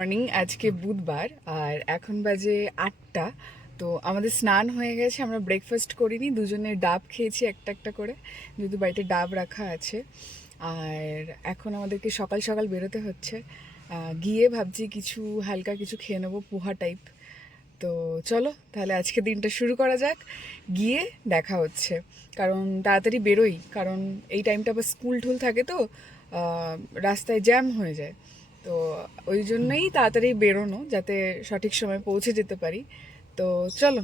Morning. আজকে বুধবার আর এখন বাজে 8টা। তো আমাদের স্নান হয়ে গেছে, আমরা ব্রেকফাস্ট করিনি, দুজনে ডাব খেয়েছি একটা একটা করে, যেহেতু বাড়িতে ডাব রাখা আছে। আর এখন আমাদেরকে সকাল সকাল বেরোতে হচ্ছে। গিয়ে ভাবছি কিছু হালকা কিছু খেয়ে নেবো, পোহা টাইপ। তো চলো তাহলে আজকে দিনটা শুরু করা যাক। গিয়ে দেখা হচ্ছে, কারণ তাড়াতাড়ি বেরোই, কারণ এই টাইমটা আবার স্কুল টুল থাকে, তো রাস্তায় জ্যাম হয়ে যায়। তো ওই জন্যই তাড়াতাড়ি বেরোনো, যাতে সঠিক সময় পৌঁছে যেতে পারি। তো চলো।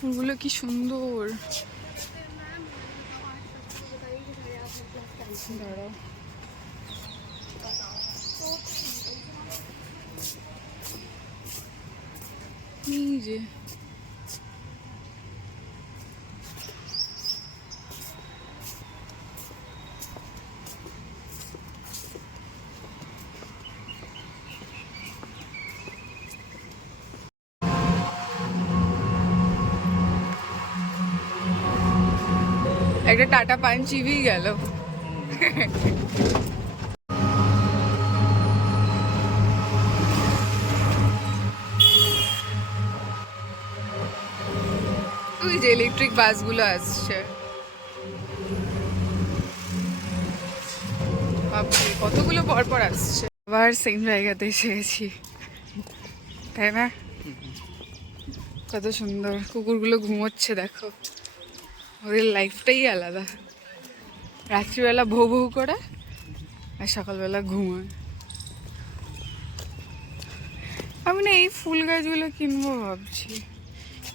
ফুলগুলো কি সুন্দর! দাঁড়াও, এই যে একটা টাটা পাঞ্চ ইভি গেল। ওই যে ইলেকট্রিক বাসগুলো আসছে, বাপরে কতগুলো পরপর আসছে। আবার সেম জায়গাতে এসে গেছি, তাই না? কত সুন্দর, কুকুরগুলো ঘুমোচ্ছে দেখো, ওদের লাইফটাই আলাদা। রাত্রিবেলা ভৌ ভৌ করে আর সকালবেলা ঘুমোয়। আমি না এই ফুল গাছগুলো কিনবো ভাবছি।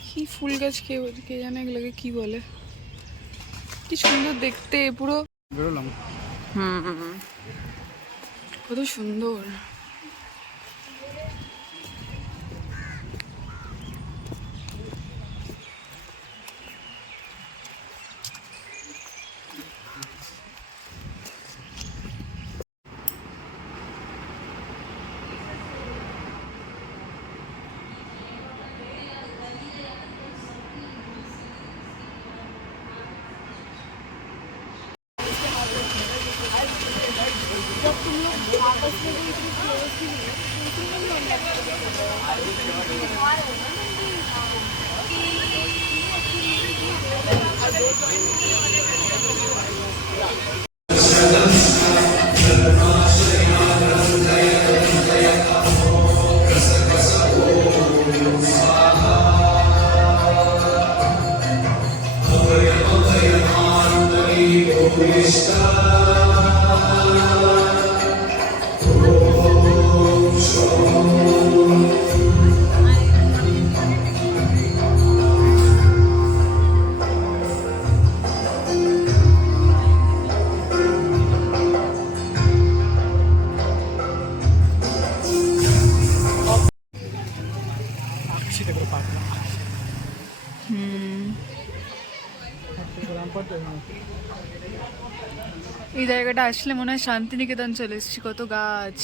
কি ফুল গাছ, কে কে জানে এগুলোকে কি বলে। কি সুন্দর দেখতে, পুরো বেরোলাম। কত সুন্দর। এই জায়গাটা আসলে মনে হয় শান্তিনিকেতন চলে এসেছি, কত গাছ।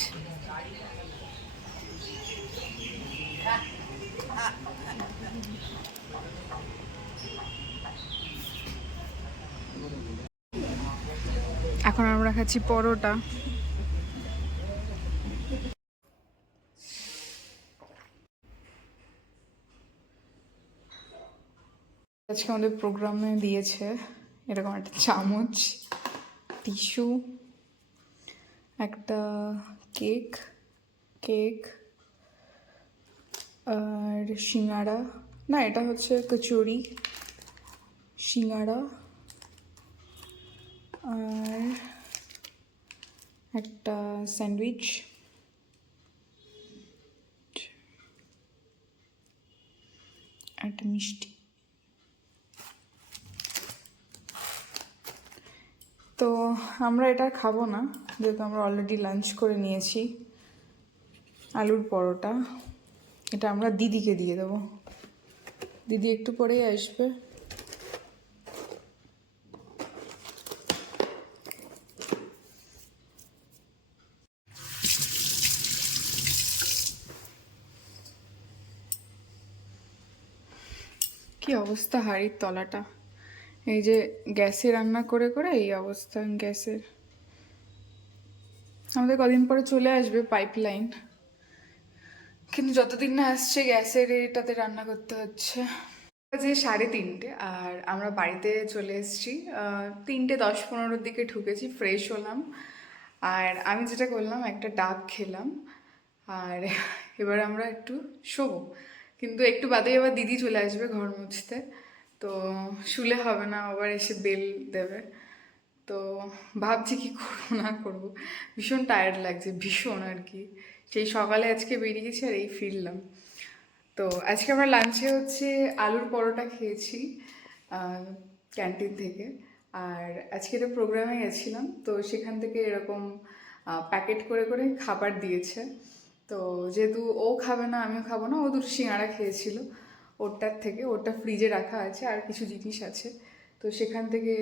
এখন আমরা খাচ্ছি পরোটা। আজকে আমাদের প্রোগ্রামে দিয়েছে এরকম একটা চামচ, টিস্যু, একটা কেক কেক আর সিঙ্গাড়া, না এটা হচ্ছে কচুরি, সিঙ্গাড়া আর একটা স্যান্ডউইচ, একটা মিষ্টি। তো আমরা এটা খাবো না, যেহেতু আমরা অলরেডি লাঞ্চ করে নিয়েছি। আলুর পরোটা, এটা আমরা দিদিকে দিয়ে দেবো, দিদি একটু পরেই আসবে। কি অবস্থা হাঁড়ির তলাটা, এই যে গ্যাসে রান্না করে করে এই অবস্থা গ্যাসের। আমাদের কদিন পরে চলে আসবে পাইপ লাইন, কিন্তু যতদিন না আসছে গ্যাসের এটাতে রান্না করতে হচ্ছে। যে 3:30 আর আমরা বাড়িতে চলে এসেছি 3:10-15 দিকে ঢুকেছি, ফ্রেশ হলাম। আর আমি যেটা করলাম, একটা ডাব খেলাম। আর এবার আমরা একটু শোবো, কিন্তু একটু বাদেই আবার দিদি চলে আসবে ঘর মুছতে, তো শুলে হবে না, আবার এসে বেল দেবে। তো ভাবছি কি করবো না করবো, ভীষণ টায়ার্ড লাগছে, ভীষণ আর কি। সেই সকালে আজকে বেরিয়েছি আর এই ফিরলাম। তো আজকে আমরা লাঞ্চে হচ্ছে আলুর পরোটা খেয়েছি ক্যান্টিন থেকে। আর আজকে একটা প্রোগ্রামে গেছিলাম, তো সেখান থেকে এরকম প্যাকেট করে করে খাবার দিয়েছে। তো যেহেতু ও খাবে না আমিও খাবো না, ও দুটো সিঙাড়া খেয়েছিল ওরটার থেকে, ওরটা ফ্রিজে রাখা আছে আর কিছু জিনিস আছে। তো সেখান থেকে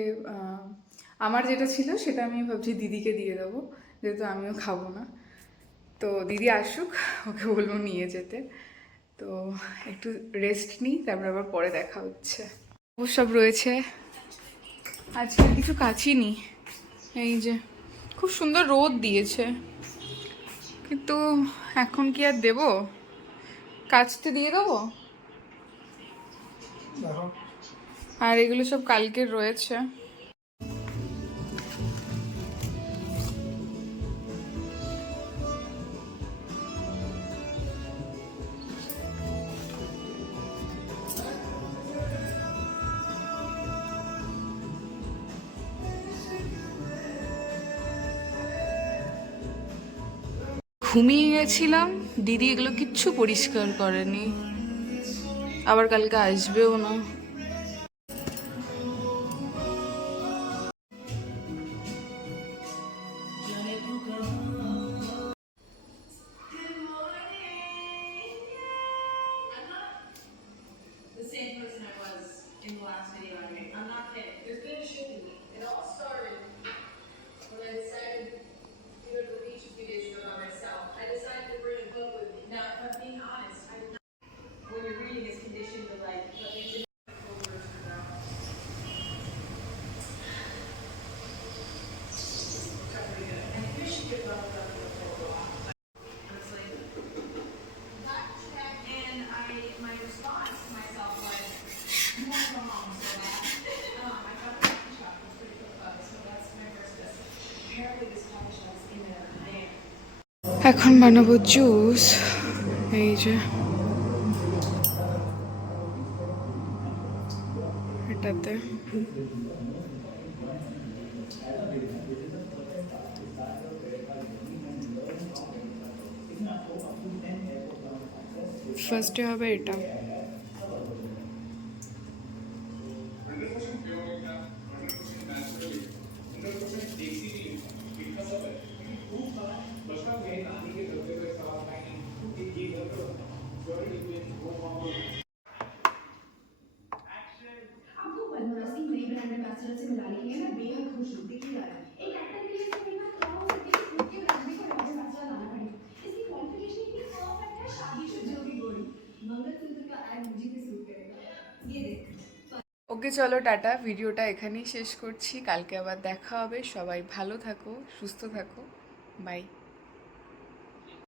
আমার যেটা ছিল সেটা আমি ভাবছি দিদিকে দিয়ে দেবো, যেহেতু আমিও খাবো না। তো দিদি আসুক, ওকে বলবো নিয়ে যেতে। তো একটু রেস্ট নিই, তারপর আবার পরে দেখা হচ্ছে। ও সব রয়েছে, আজকে আর কিছু কাচিনি। এই যে খুব সুন্দর রোদ দিয়েছে, কিন্তু এখন কি আর দেবো, কাচতে দিয়ে দেবো। আর এগুলো সব কালকের রয়েছে। ঘুমিয়ে গেছিলাম, দিদি এগুলো কিচ্ছু পরিষ্কার করেনি, আবার কালকে আসবেও না। এখন বানাবো জুস, এই যে এটাতে। ফার্স্টে হবে এটা। आपको पद्मरा सिंह नई ब्रांड एम्बेसडर से मिला रही है, मैं बेहद खुश हूँ। देखिए यार, एक एक्टर के लिए इसे खरीदना थोड़ा हो सकती है, खुद के ब्रांड में कोई और एम्बेसडर लाना पड़े। इसकी क्वालिफिकेशन इतनी परफेक्ट है, शादी शुदा होगी गोरी। मंगलसूत्र का ऐड मुझे भी सूट करेगा। ये देख। ওকে চলো টাটা, ভিডিওটা এখানেই শেষ করছি, কালকে আবার দেখা হবে। সবাই ভালো থাকো, সুস্থ থাকো, বাই।